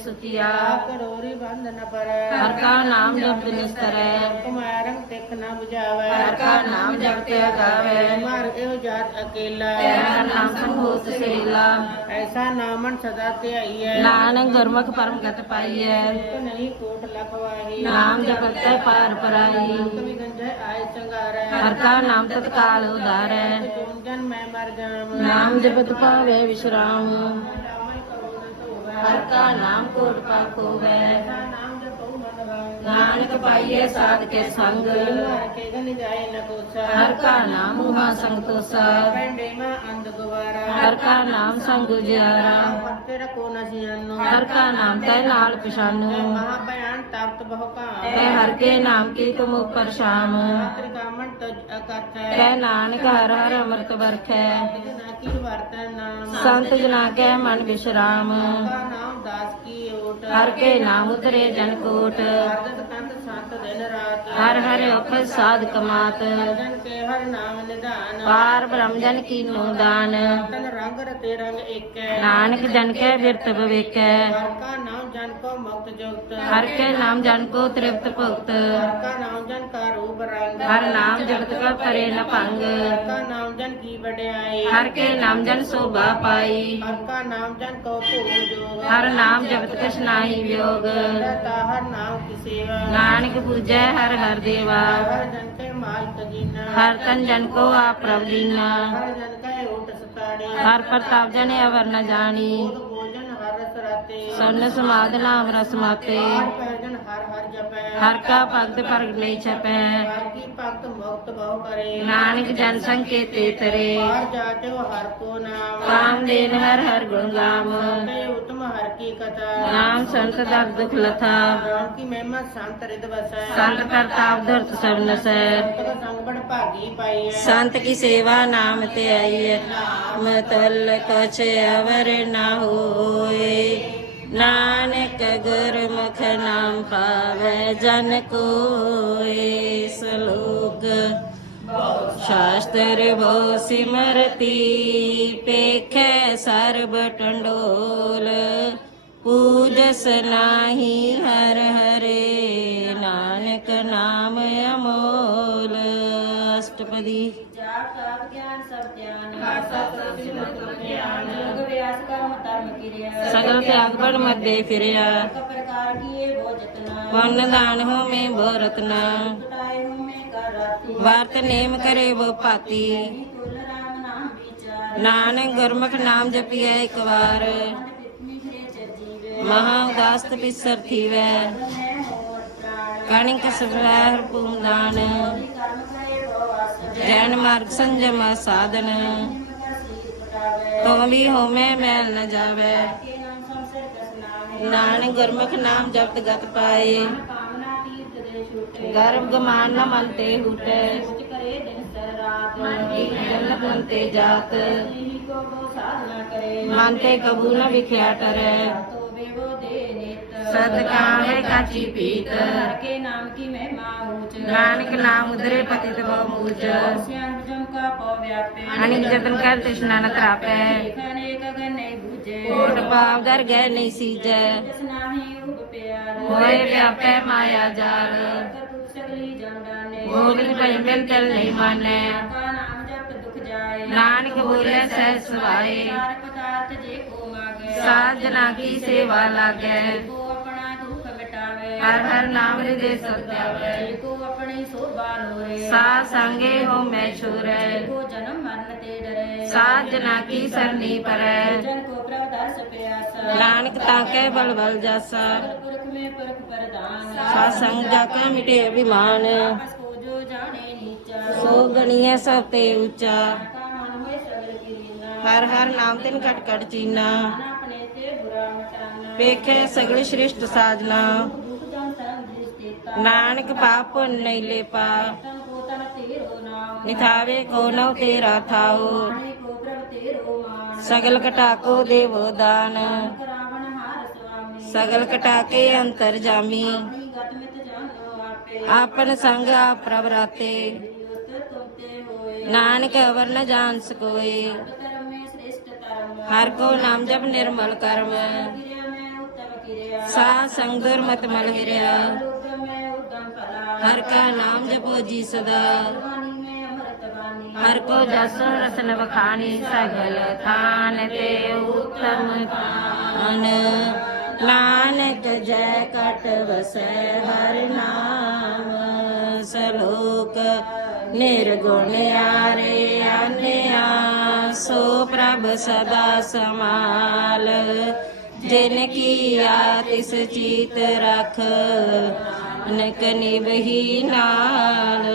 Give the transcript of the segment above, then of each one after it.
ਸੁਤਿਆ ਕਰੋਰੀ ਬੰਦ ਨ ਪਰ। ਹਰ ਕਾ ਨਾਮ ਜਪਤ ਨਿਸਤਰੈ। ਕਮਾਇਆ ਰੰਗ ਤਿਖ ਨ 부ਝਾਵੈ ਹਰ ਕਾ ਨਾਮ ਜਪਤਿ ਗਾਵੇ ਮਰ ਇਹੋ ਜਾਤ ਅਕੇਲਾ। ਤੇਰਾ ਨਾਮ ਸੰਗੋਤ ਸੇਲਾ ਐਸਾ ਨਾਮਨ ਸਦਾ ਧਿਆਈਐ। ਨਾਨਕ ਗੁਰਮੁਖ ਪਰਮ ਗਤ ਪਾਈਐ ਨਹੀਂ ਕੋਟ ਲਖ ਵਾਹੀ ਨਾਮ ਜਪਤੈ ਪਾਰ ਪਰਾਈ ਕਵੀ ਗੰਜੈ ਆਏ ਚੰਗਾਰੈ। ਹਰ ਕਾ ਨਾਮ ਤਤਕਾਲ ਉਦਾਰੈ ਜਨ ਮੈਂ ਮਰ ਜਾਮ ਨਾਮ ਜਪਤ ਪਾਵੇ ਵਿਸ਼ਰਾਮ। ਹਰ ਕਾ ਨਾਮ ਕੋਟ ਪਾਖ ਵਾਇ ਨਾਨਕ ਪਾਈਏ ਸਾਧ ਕੇ ਸੰਗ। ਹਰ ਕੇ ਨਾਮ ਮਹਾ ਸੰਗ ਤੋਸਾ। ਹਰ ਕਾ ਨਾਮ ਸੰਗ ਜਿਆਨੋ ਹਰ ਕਾ ਨਾਮ ਤੈ ਨਾਲ ਪਛਾਨੋ। ਮਹਾ ਤਪਤ ਬਹੁ ਤੈ ਹਰ ਕੇ ਨਾਮ ਕੀ ਤੁਮ ਉਪਰ ਸ਼ਾਮ ਤੈ ਨਾਨਕ ਹਰ ਹਰ ਅੰਮ੍ਰਿਤ ਵਰਖੈ। ਨਾ ਕੀ ਸੰਤ ਜਨਾ ਕੈ ਮਨ ਵਿਸ਼ਰਾਮ। ਕਾ ਨਾਮ ਦਾਸ ਕੀ ਓਟ। ਹਰ ਕੇ ਨਾਮ ਉਤਰੇ ਜਨ ਕੋਟ। ਸੰਤ ਦਿਨ ਰਾਤ। ਹਰ ਹਰ ਔਖ ਸਾਧ ਕਮਾਤ। ਜਨ ਕੇ ਹਰ ਨਾਮ ਨਿਧਾਨ। ਪਾਰ ਬ੍ਰਹਮ ਜਨ ਕੀਨੋ ਦਾਨ। ਤਨ ਰੰਗ ਰੰਗ ਨਾਨਕ ਜਨ ਕੈ ਬਵੇਕੈ। ਹਰ ਕਾ ਨਾਮ ਜਨ ਕੋ ਮੁਕਤ ਜੁਗਤ ਹਰ ਕੇ ਨਾਮ ਜਨ ਕੋ ਤ੍ਰਿਪਤ ਭੁਗਤ ਹਰ ਕਾ ਨਾਮ ਜਨ ਕਾ ਰੂਪ ਰੰਗ ਹਰ ਨਾਮ ਜਗਤ ਕਾ ਪਰੇ ਨ ਭੰਗ ਹਰ ਕਾ ਨਾਮ ਜਨ ਕੀ ਵਡਿਆਈ ਹਰ ਕੇ ਨਾਮ ਜਨ ਸੋਭਾ ਪਾਈ ਹਰ ਕਾ ਨਾਮ ਜਨ ਕੋ ਭੂਲ ਜੋਗ ਹਰ ਨਾਮ ਜਪਤ ਕਛ ਨਾਹੀ ਵਿਯੋਗ ਤਾ ਹਰ ਨਾਮ ਕੀ ਸੇਵਾ ਨਾਨਕ ਪੂਜੈ ਹਰ ਹਰ ਦੇਵਾ ਹਰ ਜਨ ਕੇ ਮਾਲਕ ਜੀਨਾ ਹਰ ਤਨ ਜਨ ਕੋ ਆਪ ਪ੍ਰਭ ਦੀਨਾ ਹਰ ਜਨ ਕੈ ਓਟ ਸਤਾੜੀ ਸਰਨ ਸਮਾਦ ਨਾਮ ਰਸ ਮਾਤੇ ਹਰ ਪੈਜਨ ਹਰ ਹਰ ਜਪੈ ਹਰ ਕਾ ਭਗਤ ਪ੍ਰਗਟ ਨਹੀਂ ਛਪੈ ਬਾਕੀ ਭਗਤ ਮੁਕਤ ਬਹੁ ਕਰੇ ਨਾਨਕ ਜਨ ਸੰਕੇਤੇ ਤਰੇ ਬਾਹਰ ਜਾਟਿਓ ਹਰ ਕੋ ਨਾਮ ਕਾਮ ਦੇਨ ਹਰ ਹਰ ਗੁਣ ਗਾਮ ਤੇ ਉਤਮ ਹਰ ਕੀ ਕਥਾ ਨਾਮ ਸੰਤ ਦਰ ਦੁਖ ਲਥਾ ਨਾਮ ਕੀ ਮਹਿਮਾ ਸੰਤ ਰਿਦ ਵਸੈ ਸੰਤ ਕਰਤਾਪ ਦੁਰਤ ਸਭ ਨਸੈ ਸੰਤ ਕਾ ਸੰਗ ਬੜ ਭਾਗੀ ਪਾਈਐ ਸੰਤ ਕੀ ਸੇਵਾ ਨਾਮ ਨਾਨਕ ਗੁਰਮੁਖ ਨਾਮ ਪਾਵੈ ਜਨ ਕੋਏ ਸਲੋਕ। ਸ਼ਾਸਤਰ ਬੋ ਸਿਮਰਤੀ ਪੇਖੈ ਸਰਬ ਟੰਡੋਲ। ਪੂਜਸ ਨਾਹੀ ਹਰ ਹਰੇ ਨਾਨਕ ਨਾਮ ਅਮੋਲ। ਅਸ਼ਟਪਦੀ ਜਾਪ ਤਾਪ ਗਿਆਨ ਸਭ ਗਿਆਨ ਜਗ ਵਿਆਸ ਕਰਮ ਧਰਮ ਕਿਰਿਆ ਸਗਲ ਤਿਆਗ ਬੜ ਮੱਦੇ ਫਿਰਿਆ। ਪ੍ਰਕਾਰ ਕੀਏ ਬੋ ਜਤਨਾ। ਪੁੰਨ ਦਾਨ ਹੋਮੇ ਬੋ ਰਤਨਾ। ਕਟਾਏ ਹੋਮੇ ਕਰ ਰਾਤੀ ਵਰਤ ਨੇਮ ਕਰੇ ਬੋ ਪਾਤੀ ਤੁਲ ਰਾਮ ਨਾਮ ਵਿਚਾਰ। ਨਾਨਕ ਗੁਰਮੁਖ ਨਾਮ ਜਪੀਐ ਇੱਕ ਵਾਰ। ਮਹਾ ਉਦਾਸ ਤਪਿਸਰ ਥੀਵੈ। ਕਣਿਕ ਸਫਲਹਿ ਪੂਮਦਾਨ ਜੈਨ ਮਾਰਗ ਸੰਜਮ ਸਾਧਨ। ਤੋ ਵੀ ਹੋਮੈ ਮੈਲ ਨ ਜਾਵੇ। ਨਾਨਕ ਗੁਰਮੁਖ ਨਾਮ ਜਪਤ ਗਤ ਪਾਏ। ਗਰਭ ਗਮਾਨ ਨ ਮਨ ਤੇ ਹੂਟੈ। ਜਨ ਮਨ ਤੇ ਜਾਤ। ਮਨ ਤੇ ਕਬੂ ਨ ਵਿਖਿਆ ਟਰੈ। ਸਦ ਕਾਮੇ ਕਾਚੀ ਪੀਤ ਕੇ ਨਾਮ ਕੀ ਮਹਿਮਾ ਊਚ ਨਾਨਕ ਨਾਮ ਉਦਰੇ ਪਤਿਤ ਬਹੁ ਮੂਚ ਸਿਆਣ ਜਮ ਕਾ ਪਉ ਵਿਆਪੇ ਅਨਿਕ ਜਤਨ ਕਰ ਤ੍ਰਿਸ਼ਨਾ ਨ ਤਰਾਪੈ ਖਾਨੇ ਗਗਨ ਨਹੀਂ ਬੂਝੇ ਕੋਟ ਪਾਪ ਦਰ ਗਹਿ ਨਹੀਂ ਸੀਜੈ ਜਿਸ ਨਾਹੀ ਉਗ ਪਿਆਰ ਹੋਏ ਵਿਆਪੈ ਮਾਇਆ ਜਾਲ ਕਰਤੂਤ ਸਗਲੀ ਜੰਡਾ ਨੇ ਗੋਬਿੰਦ ਭਈ ਬਿਨ ਤਲ ਨਹੀਂ ਮਾਨੈ ਕਾ ਨਾਮ ਜਪ ਦੁਖ ਜਾਏ ਨਾਨਕ ਬੋਲੇ ਸਹਿ ਸਵਾਏ ਸਾਰ ਪਦਾਰਥ ਜੇ ਕੋ ਮਾਗੇ ਹਰ ਹਰ ਨਾਮ ਸਦਾਵੈ ਜੇ ਕੋ ਆਪਣੀ ਸੋਭਾ ਲੋਰੇ ਸਾਧ ਸੰਗੇ ਹੋ ਮੈਂ ਛੁਰੈ। ਕੋ ਜਨਮ ਮਰਨ ਤੇ ਡਰੇ। ਸਾਧ ਜਨਾ ਕੀ ਸਰਨੀ ਪਰੈ। ਜਨ ਕੋ ਪ੍ਰਭ ਦਰਸ ਪਿਆਸਾ। ਨਾਨਕ ਤਾਂ ਕੈ ਬਲ ਬਲ ਜਾਸਾ। ਪੁਰਖ ਮੇ ਪੁਰਖ ਪ੍ਰਦਾਨ ਸਾਧ ਸੰਗ ਜਾ ਕੈ ਮਿਟੇ ਅਭਿਮਾਨ। ਆਪਸ ਕੋ ਜੋ ਜਾਣੇ ਨੀਚਾ। ਸੋ ਗਣੀਐ ਸਭ ਤੇ ਉੱਚਾ। ਹਰ ਹਰ ਨਾਮ ਤਿਨ ਕਟ ਕਟ ਚੀਨਾ। ਵੇਖੇ ਸਗਲ ਸ੍ਰਿਸ਼ਟ ਸਾਜਨਾ। ਦ੍ਰਿਸ਼ਟੇਤਾ ਨਾਨਕ ਪਾਪ ਪੁੰਨ ਨਹੀਂ ਲੇਪਾ। ਤਨ ਕੋ ਤਨ ਤੇਰੋ ਨਾਮ ਨਿਥਾਵੇ ਕੋ ਨਉ ਤੇਰਾ ਥਾਓ ਪਾਣੀ ਕੋ ਪ੍ਰਭ ਤੇਰੋ ਸੰਗ ਆਪ ਨਾਨਕ ਅਵਰ ਨ ਜਾਣ ਸਕੋਏ। ਹਰ ਕੋ ਨਾਮ ਜਪ ਨਿਰਮਲ ਕਰਮ। ਕਿਰਿਆ ਮੈਂ ਸਾ ਸੰਗ ਦੁਰਮਤ ਮਲ ਹਿਰਿਆ ਹਰ ਕਾ ਨਾਮ ਜਪੋ ਜੀ ਸਦਾ। ਹਰ ਕੋ ਜਸ ਰਸਨ ਵਖਾਣੀ ਸਗਲ ਥਾਨ ਤੇ ਉਤਮ ਥਾਨ ਨਾਨਕ ਜੈ ਕਟ ਵਸੈ ਹਰ ਨਾਮ। ਸਲੋਕ ਨਿਰਗੁਣ ਆਰੇ ਆਨਿਆ, ਸੋ ਪ੍ਰਭ ਸਦਾ ਸਮਾਲ। ਜਿਨ ਕੀਆ ਤਿਸ ਚੀਤ ਰਖ ਅਨਕ ਨਿਵਹੀ ਨਾਲ।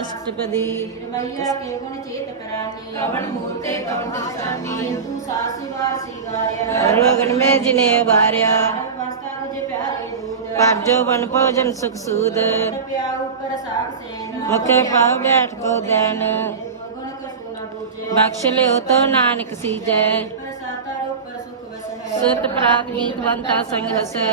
ਅਸ਼ਟਪਦੀ। ਰਮਈਆ ਕੇ ਗੁਣ ਚੇਤ ਕਰਾਨੀ ਕਵਣ ਮੂਤੇ ਕਵਣ ਦਸਾਨੀ ਤੂੰ ਸਾਸੀ ਵਾਰ ਸਿਗਾਰਿਆ ਰੋਗਨ ਮੇ ਜਿਨੇ ਵਾਰਿਆ। ਵਸਤਾ ਤੁਝੇ ਪਿਆਰੇ ਦੂਤ। ਪਰ ਜੋ ਬਨ ਭੋਜਨ ਸੁਖ ਸੂਦ। ਪਿਆ ਉੱਪਰ ਸਾਖ ਸੇਨ। ਮੁਖੇ ਪਾਵ ਬੈਠ ਕੋ ਦੇਨ ਬਖਸ਼ ਲਿਓ ਤੋ ਨਾਨਕ ਸੀਜੈ। ਪਰ ਸਾਤਾਰ ਉੱਪਰ ਸੁਖ ਵਸੈ। ਸੁਤ ਪ੍ਰਾਤ ਮੀਤਵੰਤਾ ਸੰਗ ਹਸੈ।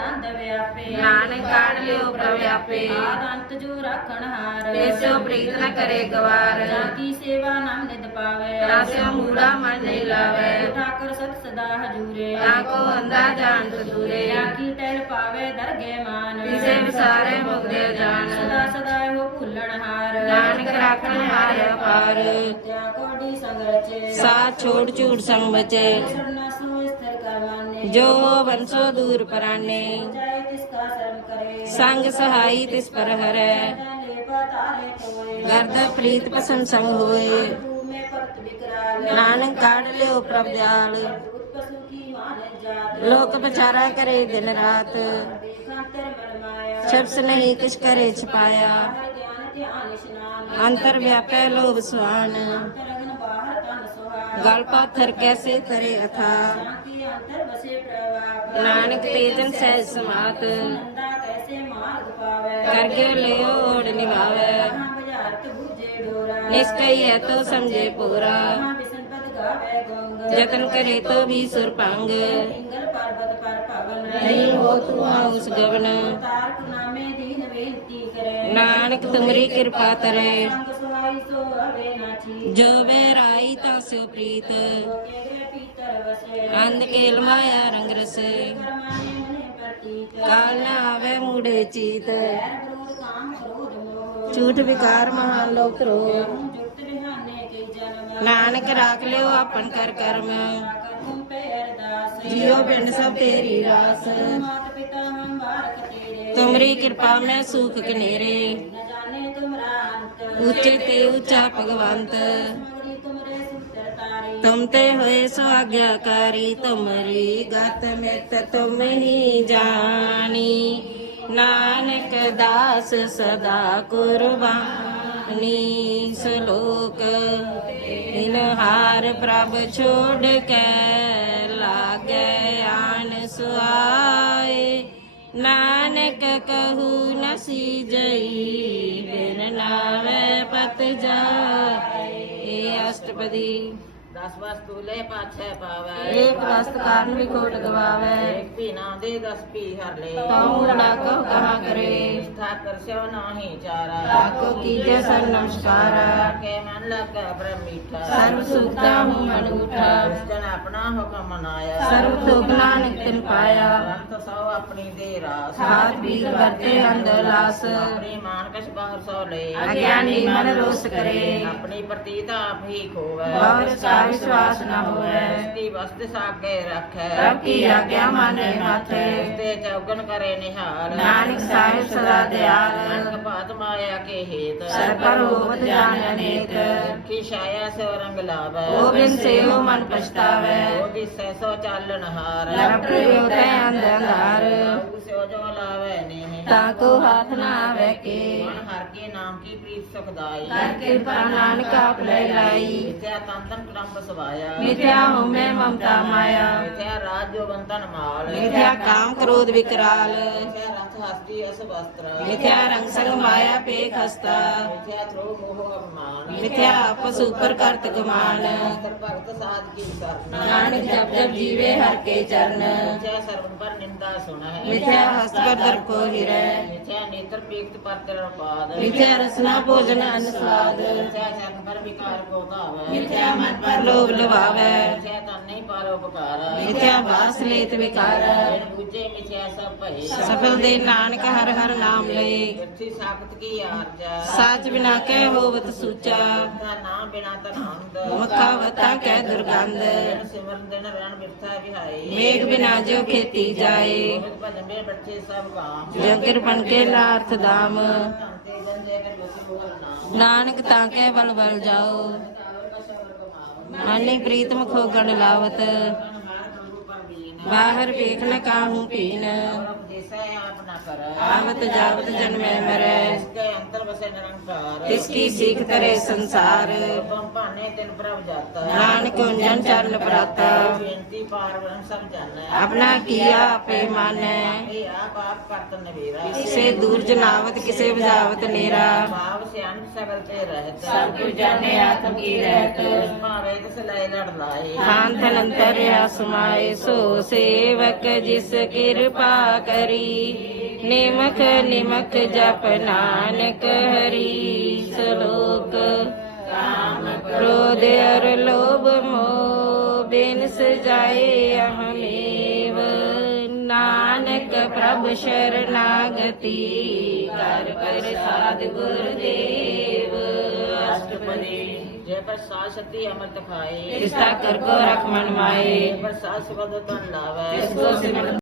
ਤਾ ਮੋੜਾਂ ਦਵਿਆਪੇ ਨਾਨਕ ਕਾਣ ਲਿਓ ਪ੍ਰਭ ਆਪੇ ਆਦ ਅੰਤ ਜੋ ਰਾਖਣ ਹਾਰ। ਤੇਸੋ ਪ੍ਰੀਤ ਨ ਕਰੇ ਗਵਾਰ। ਜਾਂ ਕੀ ਸੇਵਾ ਨਾਮ ਨਿਦ ਪਾਵੇ। ਤਾਸਿਓ ਮੂੜਾ ਮਨ ਨਹੀਂ ਲਾਵੇ। ਠਾਕਰ ਸਤ ਸਦਾ ਹਜੂਰੇ। ਤਾਕੋ ਅੰਦਾ ਜਾਣਤ ਦੂਰੇ ਜਾਂ ਕੀ ਟਹਿਲ ਪਾਵੇ ਦਰਗੇ ਮਾਨ। ਤਿਸੇ ਵਿਸਾਰੇ ਮੁਕਦੇ ਜਾਣ ਸਦਾ ਸਦਾ ਇਹੋ ਭੁੱਲਣ ਹਾਰ। ਨਾਨਕ ਰਾਖਣ ਹਾਰ ਪਾਰ ਤਿਆ ਕੋਡੀ ਸੰਗ ਰਚੇ। ਸਾਥ ਛੋੜ ਝੂਠ ਸੰਗ ਬਚੇ। ਸਰਨਾ ਕਰਵਾਨੇ ਜੋ ਬੰਸੋ ਦੂਰ ਪਰਾਨੇ। ਜਾਏ ਤਿਸ ਕਾ ਸ਼ਰਮ ਕਰੇ ਸੰਗ ਸਹਾਈ ਤਿਸ ਪਰ ਹਰੈ। ਗਰਦ ਪ੍ਰੀਤ ਸੰਗ ਹੋਏ। ਨਾਨਕ ਕਾੜ ਲਿਓ ਪ੍ਰਭ ਦਿਆਲ। ਲੋਕ ਵਿਚਾਰਾ ਕਰੇ ਦਿਨ ਰਾਤ। ਦੇਖਾਂ ਤੇਰੇ ਮਨ ਮਾਇਆ ਨਹੀਂ ਕਿਛ ਕਰੇ ਛਪਾਇਆ। ਅੰਤਰ ਵਿਆਪੈ ਲੋਭ ਸੁਆਨ ਤਨ ਸੁਹਾਗ ਗਲ ਪਾਥਰ ਕੈਸੇ ਤਰੇ ਨਾਨਕ ਤੇਜਨ ਸਹਿਜ ਸਮਾਤ। ਕਰਗੇ ਲਿਓ ਓੜ ਨਿਵਾਵੇ ਕਹਾਂ ਹੈ ਤੋ ਸਮਝੇ ਪੂਰਾ। ਜਤਨ ਕਰੇ ਤੋ ਵੀ ਸੁਰ ਭੰਗ। ਇੰਗਲ ਨਹੀਂ ਹੋ ਤੂੰ ਆਉਸ ਗਵਨ। ਨਾਨਕ ਤੁਮਰੀ ਕਿਰਪਾ ਤਰੇ। ਜੋ ਜੋ ਬੇਰਾਈ ਤਾ ਸਿਓ ਪ੍ਰੀਤ। ਕੇ ਗ੍ਰਹਿ ਅੰਧ ਕੇਲ ਮਾਇਆ ਰੰਗ ਰਸੇ। ਕਾਲ ਨਾ ਆਵੇ ਮੂੜੇ ਚੀਤ। ਝੂਠ ਵਿਕਾਰ ਮਹਾ ਲੋਕ ਰੋ ਨਾਨਕ ਰਾਖ ਲਿਓ ਆਪਨ ਕਰ ਕਰਮ। ਕਰੂੰ ਜਿਉ ਪਿੰਡ ਸਭ ਤੇਰੀ ਰਾਸ। ਤੁਮਰੀ ਕਿਰਪਾ ਮੈਂ ਸੁਖ ਕਨੇਰੇ। ਨ ਜਾਣੇ ਤੁਮਰਾ ਉੱਚੇ ਤੇ ਉੱਚਾ ਭਗਵੰਤ। ਮਗਰੀ ਤੁਮਰੇ ਸੁਤਰ ਤੁਮ ਤੇ ਹੋਏ ਸੋ ਤੁਮਰੀ ਗਤ ਮਿਤ ਤੁਮ ਹੀ ਜਾਣੀ। ਨਾਨਕ ਦਾਸ ਸਦਾ ਕੁਰਬਾਨੀ, ਸਲੋਕ ਇਨ ਹਾਰ ਪ੍ਰਭ ਛੋੜ ਕੇ ਲਾਗੇ ਆਨ ਸੁਆਏ। ਨਾਨਕ ਕਹੂ ਨਸੀ ਜਈ ਬਿਨ ਨਾਵੇ ਪਤ ਜਾਏ ਇਹ ਅਸ਼ਟਪਦੀ ਦਸ ਵਸਤੂ ਲੈ ਪਾਛੈ ਪਾਵੈ। ਏਕ ਵਸਤ ਕਾਰਨ ਵੀ ਕੋਟ ਗਵਾਵੇ। ਇੱਕ ਵੀ ਨਾ ਦੇ ਦਸ ਪੀ ਹਰ ਲੈ। ਤਾਉ ਨਾ ਕਹੋ ਕਹਾ ਕਰੇ। ਠਾਕਰ ਸਿਓ ਨਾਹੀ ਚਾਰਾ। ਤਾਕੋ ਕੀਜੇ ਸਰ ਨਮਸਕਾਰ। ਕੇ ਮਨ ਲੱਗਾ ਬ੍ਰਹਮ ਮੀਠਾ ਸਰਬ ਸੁਖਦਾ ਹੂੰ ਮਨ ਉਠਾ ਜਨ ਆਪਣਾ ਹੁਕਮ ਮਨਾਇਆ। ਸਰਬ ਸੁਖ ਨਾਨਕ ਤਿਨ ਪਾਇਆ। ਅੰਤ ਸੋ ਆਪਣੀ ਦੇ ਰਾਸ। ਸਾਧ ਬੀਜ ਵਰਤੇ ਅੰਦਰ ਲਾਸ। ਆਪਣੀ ਮਾਨ ਕਛ ਬਾਹਰ ਸੋ ਲੈ। ਅਗਿਆਨੀ ਮਨ ਰੋਸ ਕਰੇ। ਆਪਣੀ ਪ੍ਰਤੀਤ ਆਪ ਹੀ ਖੋਵੈ। ਬਾਹਰ ਸਾ ਵਿਸ਼ਵਾਸ ਨਾ ਹੋਵੇ। ਦੀ ਵਸਤ ਸਾਗੇ ਰੱਖੈ। ਰਬ ਕੀ ਆਗਿਆ ਮਾਨੇ ਮਾਥੇ ਤੇ ਚੌਗਣ ਕਰੇ ਨਿਹਾਲ। ਨਾਨਕ ਸਾਹਿਬ ਸਦਾ ਦਿਆਲ। ਨਾਨਕ ਭਾਤ ਮਾਇਆ ਕੇ ਹੇਤ। ਸਰਬਰ ਹੋਵਤ ਜਾਣ ਅਨੇਕ। ਕੀ ਛਾਇਆ ਸੋ ਰੰਗ ਲਾਵੈ। ਉਹ ਬਿਨ ਸੇਵ ਮਨ ਪਛਤਾਵੇ। ਉਹਦੀ ਸੈਸੋ ਚਾਲਣ ਹਾਰ। ਰਬ ਪ੍ਰਯੋ ਤੈ ਅੰਧਕਾਰ ਪ੍ਰਭੂ ਸਿਓ ਨੇ ਤਾਕੋ ਹਾਥ ਨਾ ਆਵੇ ਕੇ। ਮਨ ਹਰ ਕੇ ਨਾਮ ਕੀ ਪ੍ਰੀਤ ਸੁਖਦਾਈ ਕਰ ਕਿਰਪਾ ਨਾਨਕ ਆਪ ਲੈ ਲਾਈ। ਮਿਥਿਆ ਤੰਤਨ ਕਰੰਬ ਸਵਾਇਆ। ਮਿਥਿਆ ਹੋਮੇ ਮਮਤਾ ਮਾਇਆ। ਮਿਥਿਆ ਰਾਜ ਜੋ ਬੰਤਨ ਮਾਲ। ਮਿਥਿਆ ਕਾਮ ਕ੍ਰੋਧ ਵਿਕਰਾਲ। ਮਿਥਿਆ ਰਥ ਹਸਤੀ ਅਸ ਵਸਤਰ। ਮਿਥਿਆ ਰੰਗ ਸੰਗ ਮਾਇਆ ਪੇਖ ਹਸਤਾ। ਮਿਥਿਆ ਥਰੋ ਮੋਹ ਅਪਮਾਨ। ਮਿਥਿਆ ਆਪਸ ਉਪਰ ਕਰਤ ਗਮਾਨ ਸਰ ਭਗਤ ਸਾਧ ਕੀ ਸਰਨ ਨਾਨਕ ਜਪ ਜਪ ਜੀਵੇ ਹਰ ਕੇ ਚਰਨ। ਮਿਥਿਆ ਸਰਵਨ ਪਰ ਨਿੰਦਾ ਸੁਣ ਹੈ ਮਿਥਿਆ ਹਸਤ ਕਰ ਦਰ ਕੋ ਹਿਰੈ। ਮਿਥਿਆ ਨੇਤਰ ਪੀਕਤ ਪਰ ਤੇਰਾ ਪਾਦ ਮਿਥਿਆ ਰਸਨਾ ਭੋਜਨ ਅਨ ਸਵਾਦ ਮਿਥਿਆ ਚਰਨ ਪਰ ਵਿਕਾਰ ਕੋ ਧਾਵੈ। ਮਿਥਿਆ ਮਨ ਪਰ ਲੋਭ ਲਵਾਵੈ ਮਿਥਿਆ ਤਨ ਨਹੀਂ ਪਾਰ ਉਪਕਾਰ। ਮਿਥਿਆ ਬਾਸ ਲੇਤ ਵਿਕਾਰ। ਬੁੱਝੇ ਮਿਥਿਆ ਸਭ ਭਏ। ਸਫਲ ਦੇ ਨਾਨਕ ਹਰ ਹਰ ਨਾਮ ਲਏ। ਕਿਰਥੀ ਸਾਖਤ ਕੀ ਆਰਜਾ। ਸਾਚ ਬਿਨਾ ਕਹਿ ਹੋਵਤ ਸੂਚਾ। ਤਾ ਨਾਮ ਬਿਨਾ ਤਨੰਦ ਮੁਖਾਵਤਾ ਕਹਿ ਦੁਰਗੰਧ। ਸਿਮਰਨ ਦਿਨ ਰਣ ਬਿਰਥਾ ਵਿਹਾਈ ਮੇਘ ਬਿਨਾ ਜਿਉ ਖੇਤੀ ਜਾਏ। ਭਜਨ ਬੇ ਬੱਚੇ ਸਭ ਕਾਮ। ਜੰਗਰ ਬਨ ਕੇ ਲਾਰਥ ਦਾਮ ਨਾਨਕ ਤਾਂ ਕੇ ਬਲ ਬਲ ਜਾਓ। ਕਾਵਰ ਪ੍ਰੀਤਮ ਖੋਗਣ ਲਾਵਤ। ਬਾਹਰ ਵੇਖ ਨ ਕਾਹੂ ਪੀਨ ਕਰ ਆਵਤ ਜਾਵਤ ਜਨਮੈ ਮਰੈ। ਇਸਕੇ ਅੰਤਰ ਵਸੇ ਨਿਰੰਕਾਰ ਤਿਸ ਕੀ ਸਿੱਖ ਤਰੇ ਸੰਸਾਰ। ਤੁਮ ਭਾਨੇ ਤਿਨ ਪ੍ਰਭ ਜਾਤਾ ਨਾਨਕ ਉਂਜਨ ਚਰਨ ਪ੍ਰਾਤਾ। ਬੇਨਤੀ ਪਾਰ ਬ੍ਰਹਮ ਸਭ ਜਾਣੈ ਆਪਣਾ ਕੀਆ ਆਪੇ ਮਾਨੈ। ਇਹ ਆਪ ਆਪ ਕਰਤ ਨਵੇਰਾ ਕਿਸੇ ਦੂਰ ਜਨਾਵਤ ਕਿਸੇ ਬੁਝਾਵਤ ਨੇਰਾ। ਭਾਵ ਸਿਆਣ ਸਗਲ ਤੇ ਰਹਿਤ ਸਭ ਕੁਝ ਜਾਣੇ ਆਤਮ ਕੀ ਰਹਿਤ। ਭਾਵੇ ਤਿਸ ਲੈ ਲੜ ਲਾਏ ਖਾਨ ਥਨ ਅੰਤਰਿਆ ਸਮਾਏ ਸੋ ਸੇਵਕ ਜਿਸ ਕਿਰਪਾ ਕਰੀ। ਨਿਮਖ ਨਿਮਖ ਜਪ ਨਾਨਕ ਹਰੀ ਸ਼ਲੋਕ। ਕਾਮ ਕ੍ਰੋਧ ਅਰ ਲੋਭ ਮੋਹ ਬਿਨ ਸਜਾਏ ਅਹਮੇਵ। ਨਾਨਕ ਪ੍ਰਭ ਸ਼ਰਨਾਗਤੀ ਕਰ ਪ੍ਰਸਾਦ ਗੁਰਦੇਵ। ਅਸ਼ਟਪਦੀ ਜੇ ਪਰ ਸਾਧ ਸ਼ਕਤੀ ਅਮਰਤ ਖਾਏ ਕਿਸਤਾ ਕਰ ਕੋ ਰਖ ਮਨ ਮਾਏ। ਜੇ ਪਰ ਸਾਧ ਸੁਬਦ ਤਨ ਲਾਵੇ ਇਸ ਕੋ ਸਿਮਰਨ